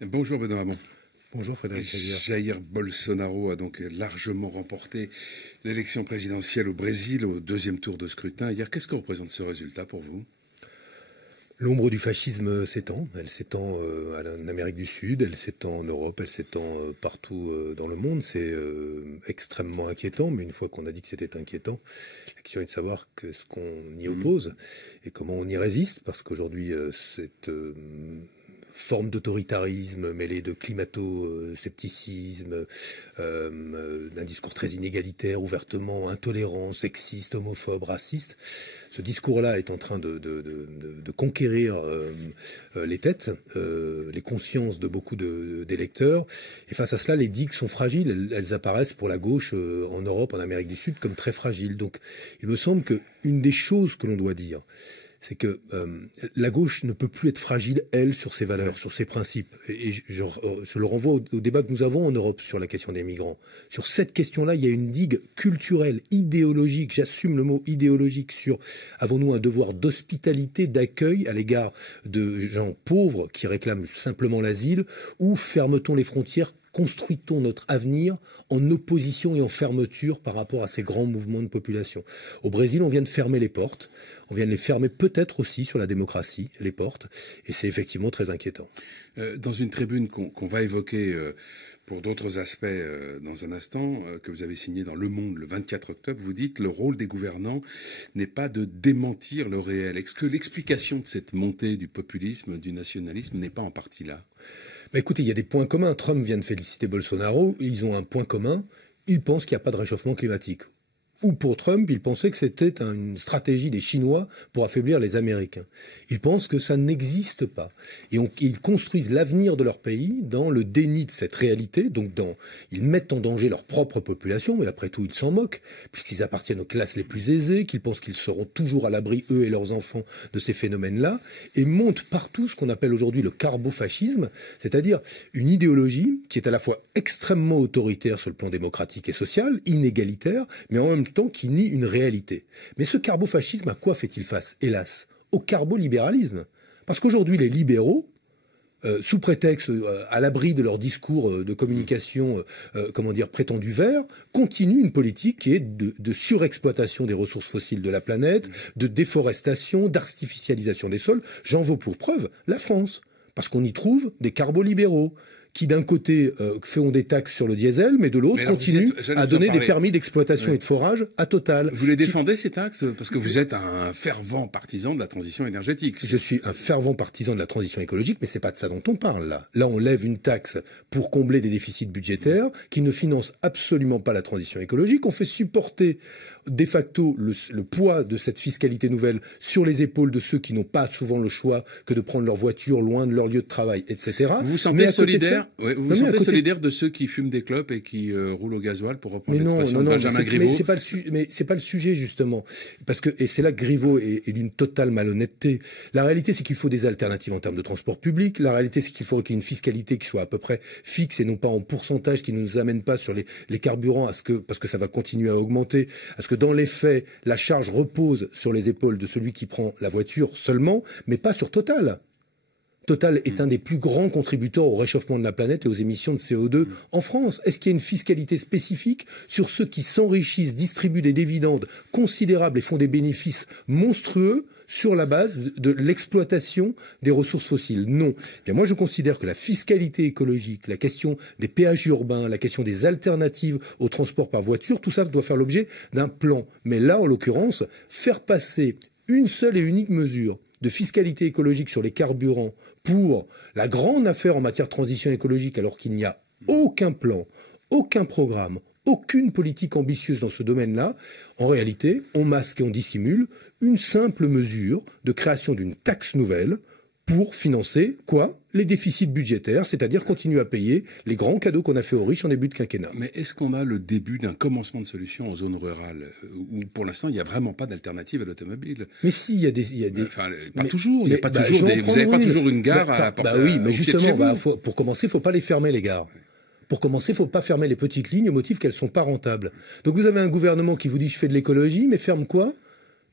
Bonjour Benoît Hamon. Bonjour Frédéric Rivière. Jair Bolsonaro a donc largement remporté l'élection présidentielle au Brésil au deuxième tour de scrutin hier. Qu'est-ce que représente ce résultat pour vous? L'ombre du fascisme s'étend. Elle s'étend en Amérique du Sud, elle s'étend en Europe, elle s'étend partout dans le monde. C'est extrêmement inquiétant, mais une fois qu'on a dit que c'était inquiétant, la question est de savoir ce qu'on y oppose et comment on y résiste, parce qu'aujourd'hui, cette forme d'autoritarisme mêlée de climato-scepticisme, d'un discours très inégalitaire, ouvertement intolérant, sexiste, homophobe, raciste. Ce discours-là est en train de conquérir les têtes, les consciences de beaucoup d'électeurs. Et face à cela, les digues sont fragiles. Elles apparaissent pour la gauche en Europe, en Amérique du Sud, comme très fragiles. Donc, il me semble qu'une des choses que l'on doit dire, c'est que la gauche ne peut plus être fragile, elle, sur ses valeurs, sur ses principes. Et je le renvoie au débat que nous avons en Europe sur la question des migrants. Sur cette question-là, il y a une digue culturelle, idéologique, j'assume le mot idéologique, sur avons-nous un devoir d'hospitalité, d'accueil à l'égard de gens pauvres qui réclament simplement l'asile, ou ferme-t-on les frontières, construit-on notre avenir en opposition et en fermeture par rapport à ces grands mouvements de population? Au Brésil, on vient de fermer les portes. On vient de les fermer peut-être aussi sur la démocratie, les portes. Et c'est effectivement très inquiétant. Dans une tribune qu'on va évoquer pour d'autres aspects dans un instant, que vous avez signée dans Le Monde le 24 octobre, vous dites « Le rôle des gouvernants n'est pas de démentir le réel ». Est-ce que l'explication de cette montée du populisme, du nationalisme n'est pas en partie là? Mais écoutez, il y a des points communs. Trump vient de féliciter Bolsonaro. Ils ont un point commun. Ils pensent qu'il n'y a pas de réchauffement climatique. Ou pour Trump, il pensait que c'était une stratégie des Chinois pour affaiblir les Américains. Ils pensent que ça n'existe pas. Et ils construisent l'avenir de leur pays dans le déni de cette réalité. Donc ils mettent en danger leur propre population, mais après tout, ils s'en moquent, puisqu'ils appartiennent aux classes les plus aisées, qu'ils pensent qu'ils seront toujours à l'abri, eux et leurs enfants, de ces phénomènes-là, et montent partout ce qu'on appelle aujourd'hui le carbofascisme, c'est-à-dire une idéologie qui est à la fois extrêmement autoritaire sur le plan démocratique et social, inégalitaire, mais en même temps qui nie une réalité. Mais ce carbofascisme, à quoi fait-il face, hélas? Au carbolibéralisme. Parce qu'aujourd'hui, les libéraux, sous prétexte, à l'abri de leur discours de communication, prétendu vert, continuent une politique qui est de surexploitation des ressources fossiles de la planète, de déforestation, d'artificialisation des sols. J'en veux pour preuve la France. Parce qu'on y trouve des carbolibéraux qui d'un côté font des taxes sur le diesel, mais de l'autre continuent à donner des permis d'exploitation et de forage à Total. Vous les défendez, ces taxes? Parce que vous êtes un fervent partisan de la transition énergétique. Je suis un fervent partisan de la transition écologique, mais c'est pas de ça dont on parle là. Là, on lève une taxe pour combler des déficits budgétaires qui ne financent absolument pas la transition écologique. On fait supporter de facto le poids de cette fiscalité nouvelle sur les épaules de ceux qui n'ont pas souvent le choix que de prendre leur voiture loin de leur lieu de travail, etc. Vous vous sentez solidaire? Vous vous sentez solidaire de ceux qui fument des clopes et qui roulent au gasoil, pour reprendre l'expression de Benjamin Griveaux? Mais c'est pas le sujet, justement. Parce que, et c'est là que Griveaux est d'une totale malhonnêteté. La réalité, c'est qu'il faut des alternatives en termes de transport public. La réalité, c'est qu'il faut qu'il y ait une fiscalité qui soit à peu près fixe et non pas en pourcentage, qui ne nous amène pas sur les carburants parce que ça va continuer à augmenter, à ce que dans les faits, la charge repose sur les épaules de celui qui prend la voiture seulement, mais pas sur Total. Total est un des plus grands contributeurs au réchauffement de la planète et aux émissions de CO2 en France. Est-ce qu'il y a une fiscalité spécifique sur ceux qui s'enrichissent, distribuent des dividendes considérables et font des bénéfices monstrueux sur la base de l'exploitation des ressources fossiles? Non. Bien, moi, je considère que la fiscalité écologique, la question des péages urbains, la question des alternatives au transport par voiture, tout ça doit faire l'objet d'un plan. Mais là, en l'occurrence, faire passer une seule et unique mesure de fiscalité écologique sur les carburants pour la grande affaire en matière de transition écologique, alors qu'il n'y a aucun plan, aucun programme, aucune politique ambitieuse dans ce domaine-là, en réalité, on masque et on dissimule une simple mesure de création d'une taxe nouvelle pour financer, quoi? Les déficits budgétaires, c'est-à-dire continuer à payer les grands cadeaux qu'on a fait aux riches en début de quinquennat. Mais est-ce qu'on a le début d'un commencement de solution en zone rurale, où pour l'instant il n'y a vraiment pas d'alternative à l'automobile? Mais si, il y a des... Enfin, pas toujours, il n'y a pas toujours vous n'avez pas toujours une gare à porter. Bah oui, mais justement, pour commencer, il ne faut pas les fermer, les gares. Pour commencer, il ne faut pas fermer les petites lignes au motif qu'elles ne sont pas rentables. Donc vous avez un gouvernement qui vous dit « je fais de l'écologie », mais ferme quoi?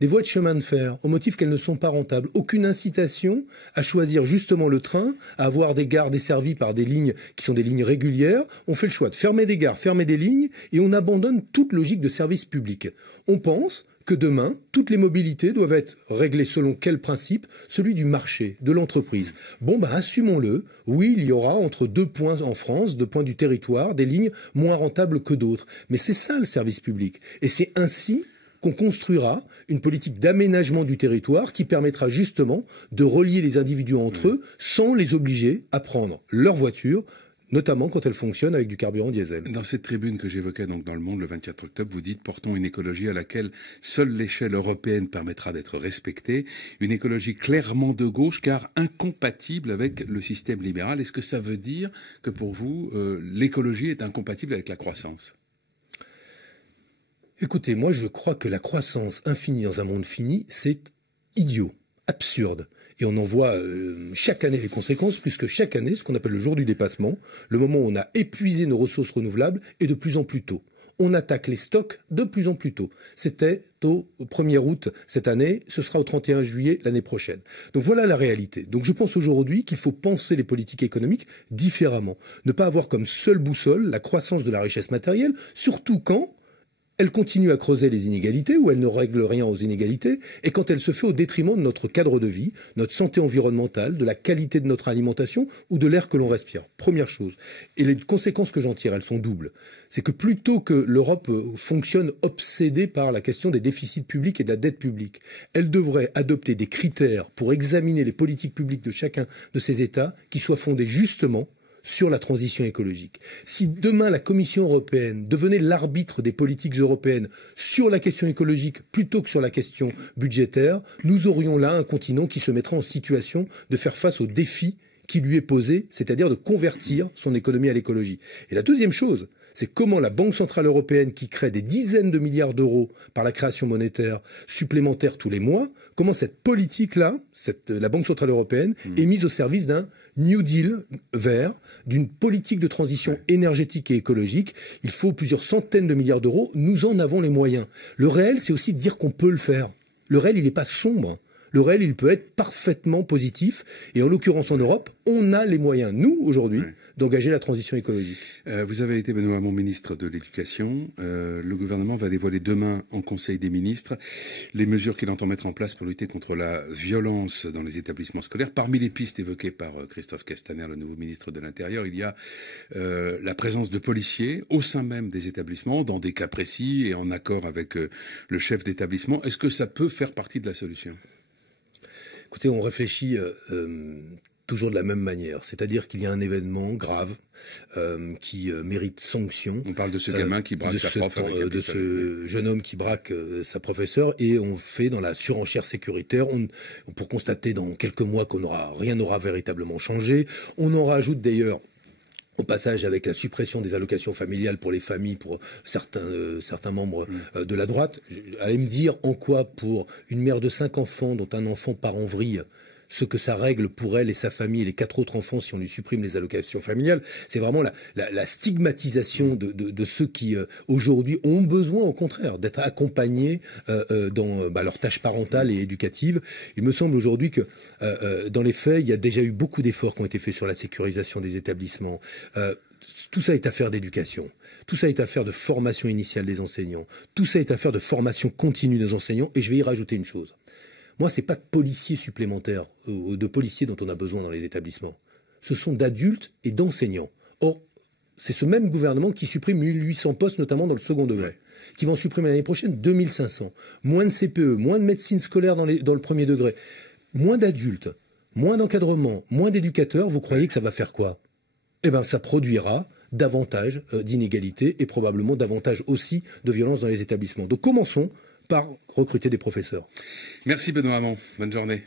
des voies de chemin de fer, au motif qu'elles ne sont pas rentables. Aucune incitation à choisir justement le train, à avoir des gares desservies par des lignes qui sont des lignes régulières. On fait le choix de fermer des gares, fermer des lignes, et on abandonne toute logique de service public. On pense que demain, toutes les mobilités doivent être réglées selon quel principe? Celui du marché, de l'entreprise. Bon, assumons-le. Oui, il y aura entre 2 points en France, 2 points du territoire, des lignes moins rentables que d'autres. Mais c'est ça le service public. Et c'est ainsi qu'on construira une politique d'aménagement du territoire qui permettra justement de relier les individus entre eux sans les obliger à prendre leur voiture, notamment quand elle fonctionne avec du carburant diesel. Dans cette tribune que j'évoquais donc dans Le Monde le 24 octobre, vous dites « Portons une écologie à laquelle seule l'échelle européenne permettra d'être respectée, une écologie clairement de gauche car incompatible avec le système libéral ». Est-ce que ça veut dire que pour vous, l'écologie est incompatible avec la croissance ? Écoutez, moi je crois que la croissance infinie dans un monde fini, c'est idiot, absurde. Et on en voit chaque année les conséquences, puisque chaque année, ce qu'on appelle le jour du dépassement, le moment où on a épuisé nos ressources renouvelables, est de plus en plus tôt. On attaque les stocks de plus en plus tôt. C'était au 1er août cette année, ce sera au 31 juillet l'année prochaine. Donc voilà la réalité. Donc je pense aujourd'hui qu'il faut penser les politiques économiques différemment. Ne pas avoir comme seule boussole la croissance de la richesse matérielle, surtout quand elle continue à creuser les inégalités ou elle ne règle rien aux inégalités et quand elle se fait au détriment de notre cadre de vie, notre santé environnementale, de la qualité de notre alimentation ou de l'air que l'on respire. Première chose. Et les conséquences que j'en tire, elles sont doubles. C'est que plutôt que l'Europe fonctionne obsédée par la question des déficits publics et de la dette publique, elle devrait adopter des critères pour examiner les politiques publiques de chacun de ces États qui soient fondés justement sur la transition écologique. Si demain la Commission européenne devenait l'arbitre des politiques européennes sur la question écologique plutôt que sur la question budgétaire, nous aurions là un continent qui se mettrait en situation de faire face aux défis qui lui est posé, c'est-à-dire de convertir son économie à l'écologie. Et la deuxième chose, c'est comment la Banque centrale européenne, qui crée des dizaines de milliards d'euros par la création monétaire supplémentaire tous les mois, comment cette politique-là, la Banque centrale européenne, est mise au service d'un New Deal vert, d'une politique de transition énergétique et écologique. Il faut plusieurs centaines de milliards d'euros. Nous en avons les moyens. Le réel, c'est aussi de dire qu'on peut le faire. Le réel, il n'est pas sombre. Le réel, il peut être parfaitement positif. Et en l'occurrence, en Europe, on a les moyens, nous, aujourd'hui, d'engager la transition écologique. Vous avez été, Benoît Hamon, ministre de l'Éducation. Le gouvernement va dévoiler demain en Conseil des ministres les mesures qu'il entend mettre en place pour lutter contre la violence dans les établissements scolaires. Parmi les pistes évoquées par Christophe Castaner, le nouveau ministre de l'Intérieur, il y a la présence de policiers au sein même des établissements, dans des cas précis et en accord avec le chef d'établissement. Est-ce que ça peut faire partie de la solution ? Écoutez, on réfléchit toujours de la même manière, c'est-à-dire qu'il y a un événement grave qui mérite sanction. On parle de ce gamin qui braque sa prof avec un pistolet. De ce jeune homme qui braque sa professeure, et on fait dans la surenchère sécuritaire, pour constater dans quelques mois rien n'aura véritablement changé. On en rajoute d'ailleurs au passage avec la suppression des allocations familiales pour les familles, pour certains membres de la droite. Allez me dire en quoi, pour une mère de 5 enfants dont un enfant part en vrille, ce que ça règle pour elle et sa famille et les 4 autres enfants si on lui supprime les allocations familiales. C'est vraiment la stigmatisation de ceux qui aujourd'hui ont besoin au contraire d'être accompagnés dans leurs tâches parentales et éducatives. Il me semble aujourd'hui que dans les faits, il y a déjà eu beaucoup d'efforts qui ont été faits sur la sécurisation des établissements. Tout ça est affaire d'éducation. Tout ça est affaire de formation initiale des enseignants. Tout ça est affaire de formation continue des enseignants. Et je vais y rajouter une chose. Moi, c'est pas de policiers supplémentaires, de policiers dont on a besoin dans les établissements. Ce sont d'adultes et d'enseignants. Or, c'est ce même gouvernement qui supprime 1800 postes, notamment dans le second degré, qui vont supprimer l'année prochaine 2500. Moins de CPE, moins de médecine scolaire dans le premier degré, moins d'adultes, moins d'encadrement, moins d'éducateurs. Vous croyez que ça va faire quoi? Eh bien, ça produira davantage d'inégalités et probablement davantage aussi de violence dans les établissements. Donc, commençons par recruter des professeurs. Merci Benoît Hamon. Bonne journée.